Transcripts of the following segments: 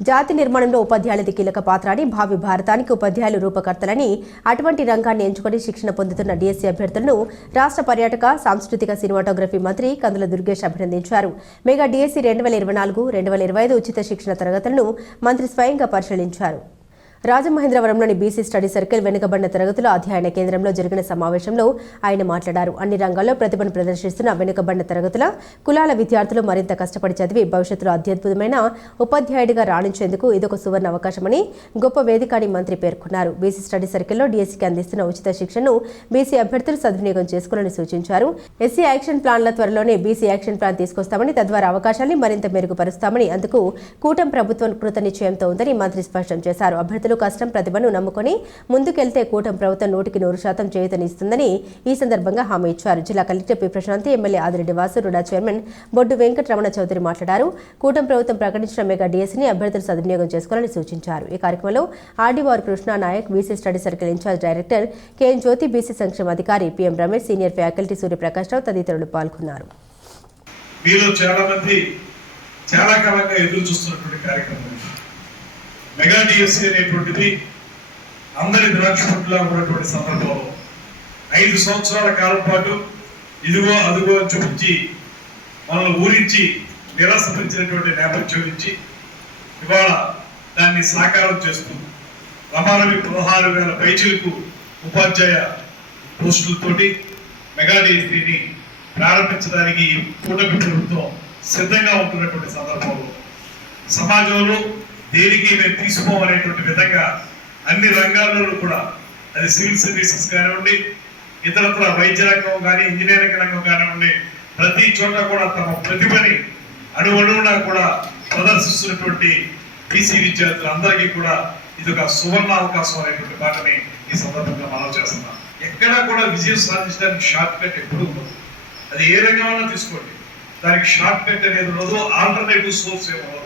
జాతి నిర్మాణంలో ఉపాధ్యాయులది కీలక పాత్ర అని, భావి భారతానికి ఉపాధ్యాయులు రూపకర్తలని, అటువంటి రంగాన్ని ఎంచుకొని శిక్షణ పొందుతున్న డిఎస్సీ అభ్యర్థులను రాష్ట్ర పర్యాటక, సాంస్కృతిక, సినిమాటోగ్రఫీ మంత్రి కందుల దుర్గేష్ అభినందించారు. మెగా డిఎస్సీ 2024-2025 ఉచిత శిక్షణ తరగతులను మంత్రి స్వయంగా పరిశీలించారు. రాజమహేంద్రవరంలోని బీసీ స్టడీ సర్కిల్ వెనుకబడిన తరగతుల అధ్యయన కేంద్రంలో జరిగిన సమావేశంలో ఆయన మాట్లాడారు. అన్ని రంగాల్లో ప్రతిభను ప్రదర్శిస్తున్న వెనుకబడిన తరగతుల కులాల విద్యార్థులు మరింత కష్టపడి చదివి భవిష్యత్తులో అత్యద్భుతమైన ఉపాధ్యాయుడిగా రాణించేందుకు ఇదొక సువర్ణ అవకాశమని, గొప్ప వేదిక అని మంత్రి పేర్కొన్నారు. బీసీ స్టడీ సర్కిల్లో డిఎస్సీకి అందిస్తున్న ఉచిత శిక్షణను బీసీ అభ్యర్థులు సద్వినియోగం చేసుకోవాలని సూచించారు. ఎస్సీ యాక్షన్ ప్లాన్ల త్వరలోనే బీసీ యాక్షన్ ప్లాన్ తీసుకొస్తామని, తద్వారా అవకాశాన్ని మరింత మెరుగుపరుస్తామని, అందుకు కూటమి ప్రభుత్వం కృతనిశ్చయంతో ఉందని మంత్రి స్పష్టం చేశారు. అభ్యర్థులు కష్టం, ప్రతిభను నమ్ముకొని ముందుకెళ్తే కూటమి ప్రభుత్వం 100% చేయూతనిస్తుందని ఈ సందర్భంగా హామీ ఇచ్చారు. జిల్లా collector P Prashanti, MLA Adireddy Vasu, RUDA chairman Boddu Venkataramana Chowdary మాట్లాడారు. కూటమి ప్రభుత్వం ప్రకటించిన మెగా డిఎస్సీని అభ్యర్థులు సద్వినియోగం చేసుకోవాలని సూచించారు. ఈ కార్యక్రమంలో RDO Krishna Nayak, BC study circle in-charge director KN Jyothi, BC సంక్షేమ అధికారి PM Ramesh, senior faculty Suryaprakash Rao తదితరులు పాల్గొన్నారు. చాలా కాలంగా ఎదురు చూస్తున్నటువంటి కార్యక్రమం మెగా డిఎస్సీ అనేటువంటిది అందరి ద్రాక్షపట్టులా ఉన్నటువంటి సందర్భంలో 5 సంవత్సరాల కాలం పాటు ఇదిగో అదిగో అని చూపించి మనల్ని ఊరించి నిరాశపరిచినటువంటి నేపథ్యం నుంచి ఇవాళ దాన్ని సాకారం చేస్తూ రమారవి 16,000 పైచిలకు ఉపాధ్యాయ పోస్టులతోటి మెగా డిఎస్సీని ప్రారంభించడానికి కూటమి ప్రభుత్వం సిద్ధంగా ఉంటున్నటువంటి సందర్భంలో సమాజంలో దేనికి మేము తీసుకోవాలనేటువంటి విధంగా అన్ని రంగాల్లో కూడా, అది సివిల్ సర్వీసెస్ కానివ్వండి, ఇతరత్ర వైద్య రంగం కానీ, ఇంజనీరింగ్ రంగం కానివ్వండి, ప్రతి చోట కూడా తమ ప్రతిభని అణువణువునా కూడా ప్రదర్శిస్తున్నటువంటి బీసీ విద్యార్థులందరికీ కూడా ఇది ఒక సువర్ణ అవకాశం అనేటువంటి మాటని ఈ సందర్భంగా మనం చేస్తున్నాం. ఎక్కడా కూడా విజయం సాధించడానికి షార్ట్ కట్ ఎప్పుడూ ఉండదు. అది ఏ రంగమైనా తీసుకోండి, దానికి షార్ట్ కట్ అనేది ఉండదు, ఆల్టర్నేటివ్ సోర్స్ ఏమో ఉండదు.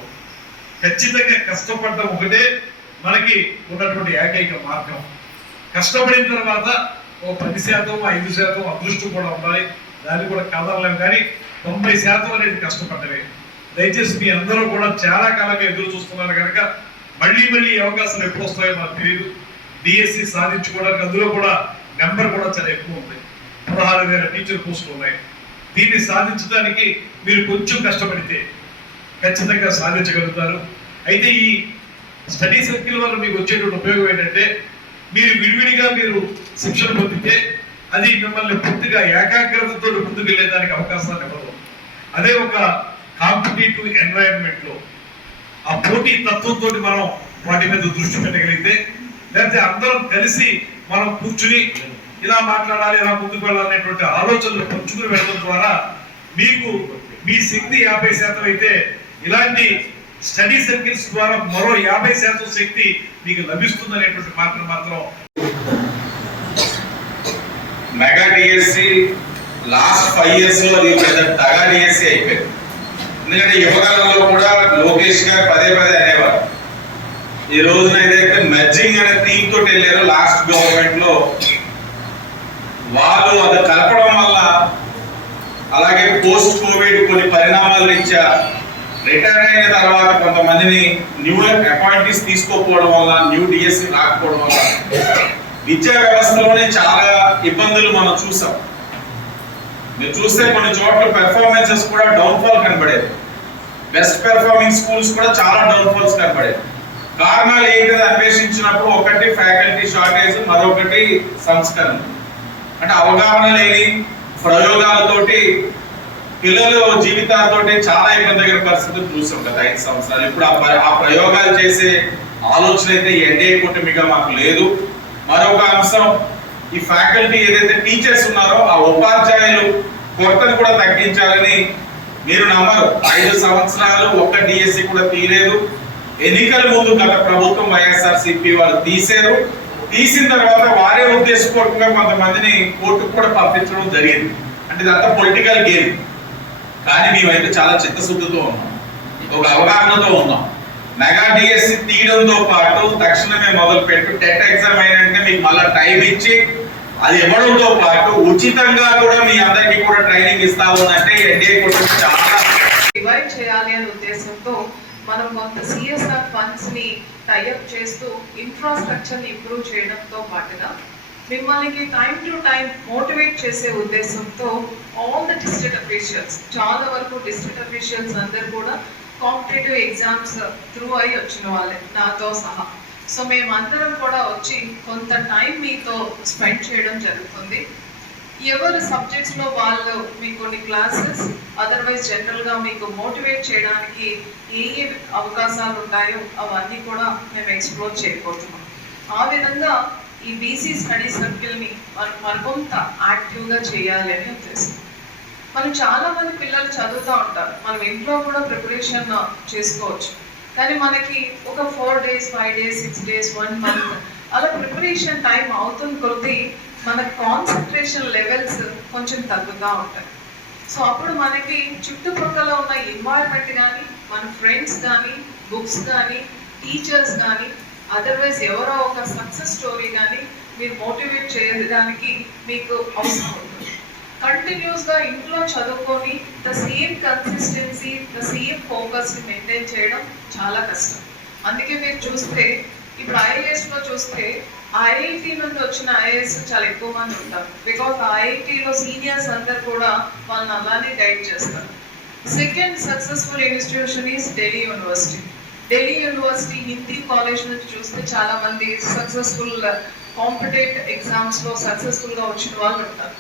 ఖచ్చితంగా కష్టపడటం ఒకటే మనకి ఉన్నటువంటి ఏకైక మార్గం. కష్టపడిన తర్వాత ఓ 10%, 5% అదృష్టం కూడా ఉండాలి, దాన్ని కూడా కాదనలేము. కానీ 90% అనేది కష్టపడ్డవే. దయచేసి మీ అందరూ కూడా చాలా కాలంగా ఎదురు చూస్తున్నారు కనుక మళ్ళీ ఈ అవకాశాలు ఎప్పుడు వస్తాయో మనకు తెలియదు. డిఎస్సీ సాధించుకోవడానికి అందులో కూడా నెంబర్ కూడా చాలా ఎక్కువ ఉంది. 16,000 టీచర్ పోస్టులు ఉన్నాయి. దీన్ని సాధించడానికి మీరు కొంచెం కష్టపడితే ఖచ్చితంగా సాధించగలుగుతారు. అయితే ఈ స్టడీ సర్కిల్ వల్ల మీకు వచ్చేటువంటి ఉపయోగం ఏంటంటే, మీరు విడివిడిగా మీరు శిక్షణ పొందితే అది మిమ్మల్ని పూర్తిగా ఏకాగ్రతతో ముందుకు వెళ్ళేదానికి అవకాశాన్ని ఇవ్వదు. అదే ఒక కాంపిటేటివ్ ఎన్వైరన్మెంట్లో ఆ పోటీ తత్వంతో మనం వాటి మీద దృష్టి పెట్టగలిగితే, లేకపోతే అందరం కలిసి మనం కూర్చుని ఇలా మాట్లాడాలి, ఇలా ముందుకు వెళ్ళాలనేటువంటి ఆలోచనలు పంచుకుని వెళ్ళడం ద్వారా మీకు మీ శక్తి 50% అయితే, ఇలాంటి స్టడీ సర్కిల్స్ ద్వారా మరో 50% శక్తి మీకు లభిస్తుంది అనేటువంటి మాత్రం మెగా డిఎస్సీ లాస్ట్ 5 years లో అది పెద్ద టగా డిఎస్సీ అయిపోయింది. ఎందుకంటే యువకాలంలో కూడా లోకేష్ గారు పదే అనేవారు. ఈ రోజున ఏదైతే మెర్జింగ్ అనే థీమ్ తోటి వెళ్ళారో లాస్ట్ గవర్నమెంట్ లో, వాళ్ళు అది కలపడం వల్ల, అలాగే పోస్ట్ కోవిడ్ కొన్ని పరిణామాల రీత్యా రిటైర్ అయిన తర్వాత కొంతమందిని న్యూ అపాయింటీస్ తీసుకోకపోవడం వల్ల, న్యూ డిఎస్సీ రాకపోవడం వల్ల విద్యా వ్యవస్థలోనే చాలా ఇబ్బందులు మనం చూసాం. మీరు చూస్తే కొన్ని చోట్ల పెర్ఫార్మెన్సెస్ కూడా డౌన్ఫాల్ కనబడేది. బెస్ట్ పెర్ఫార్మింగ్ స్కూల్స్ కూడా చాలా డౌన్ఫాల్స్ కనబడేది. కారణాలు ఏంటిది అన్వేషించినప్పుడు ఒకటి ఫ్యాకల్టీ షార్టేజ్, మరొకటి సంస్కరణ. అంటే అవగాహన లేని ప్రయోగాలతోటి పిల్లలు జీవితాలతోటి చాలా ఇబ్బందికర పరిస్థితులు చూసాం గత 5 సంవత్సరాలు. ఇప్పుడు ఆ ప్రయోగాలు చేసే ఆలోచన అయితే ఎన్డీఏ కూటమిగా మాకు లేదు. మరొక అంశం, ఈ ఫ్యాకల్టీ ఏదైతే టీచర్స్ ఉన్నారో ఆ ఉపాధ్యాయులు కొరతను కూడా తగ్గించాలని మీరు నమ్మరు. 5 సంవత్సరాలు ఒక్క డిఎస్సీ కూడా తీయలేదు. ఎన్నికల ముందు గత ప్రభుత్వం వైఎస్ఆర్సీపీ వాళ్ళు తీశారు. తీసిన తర్వాత వారే ఉద్దేశపూర్వకంగా కొంతమందిని కోర్టుకు కూడా పంపించడం జరిగింది. అంటే ఇదంతా పొలిటికల్ గేమ్. కానీ మేమైతే చాలా చిత్తశుద్ధితో ఉన్నాం, ఒక అవగాహనతో ఉన్నాం. మెగా డిఎస్సీ తీయడంతో పాటు తక్షణమే మొదలు పెట్టు, టెట్ ఎగ్జామ్ అయినంటే మీకు మళ్ళీ టైం ఇచ్చి అది ఇవ్వడంతో పాటు ఉచితంగా కూడా మీ అందరికీ కూడా ట్రైనింగ్ ఇస్తా ఉందంటే ఎన్డీఏ కూడా చాలా డివైడ్ చేయాలి అనే ఉద్దేశంతో మనం కొంత సిఎస్ఆర్ ఫండ్స్ని టైఅప్ చేస్తూ ఇన్ఫ్రాస్ట్రక్చర్ని ఇంప్రూవ్ చేయడంతో పాటుగా మిమ్మల్ని టైం టు టైం మోటివేట్ చేసే ఉద్దేశంతో ఆల్ ద డిస్ట్రిక్ట్ అఫీషియల్స్, చాలా వరకు డిస్ట్రిక్ట్ అఫీషియల్స్ అందరు కూడా కాంపిటేటివ్ ఎగ్జామ్స్ త్రూ అయ్యి వచ్చిన వాళ్ళే నాతో సహా. సో మేమందరం కూడా వచ్చి కొంత టైం మీతో స్పెండ్ చేయడం జరుగుతుంది. ఎవరు సబ్జెక్ట్స్లో వాళ్ళు మీకు కొన్ని క్లాసెస్, అదర్వైజ్ జనరల్గా మీకు మోటివేట్ చేయడానికి ఏ ఏ అవకాశాలు ఉంటాయో అవన్నీ కూడా మేము ఎక్స్ప్లోర్ చేయబోతున్నాం. ఆ విధంగా ఈ బీసీ స్టడీ సర్కిల్ని మరికొంత యాక్టివ్గా చేయాలి అని ఉద్దేశం. మనం చాలా మంది పిల్లలు చదువుతూ ఉంటారు, మనం ఇంట్లో కూడా ప్రిపరేషన్ చేసుకోవచ్చు. కానీ మనకి ఒక 4 days, 5 days, 6 days, 1 month అలా ప్రిపరేషన్ టైం అవుతున్న కొద్దీ మన కాన్సన్ట్రేషన్ లెవెల్స్ కొంచెం తగ్గుతూ ఉంటాయి. సో అప్పుడు మనకి చుట్టుపక్కల ఉన్న ఎన్వైరన్మెంట్ కానీ, మన ఫ్రెండ్స్ కానీ, బుక్స్ కానీ, టీచర్స్ కానీ, అదర్వైజ్ ఎవరో ఒక సక్సెస్ స్టోరీ కానీ మీరు మోటివేట్ చేయడానికి మీకు అవసరం ఉంటుంది. కంటిన్యూస్గా ఇంట్లో చదువుకొని the same consistency, the same ఫోకస్ని మెయింటైన్ చేయడం చాలా కష్టం. అందుకే మీరు చూస్తే ఇప్పుడు ఐఏఎస్లో చూస్తే ఐఐటి నుండి వచ్చిన ఐఏఎస్ చాలా ఎక్కువ మంది ఉంటారు. బికాస్ ఐఐటిలో సీనియర్స్ అందరు కూడా వాళ్ళని అలానే గైడ్ చేస్తారు. Second successful institution is Delhi university. Delhi university Hindi college నుంచి చూస్తే చాలా మంది సక్సెస్ఫుల్ కాంపిటేటివ్ ఎగ్జామ్స్లో సక్సెస్ఫుల్గా వచ్చిన వాళ్ళు ఉంటారు.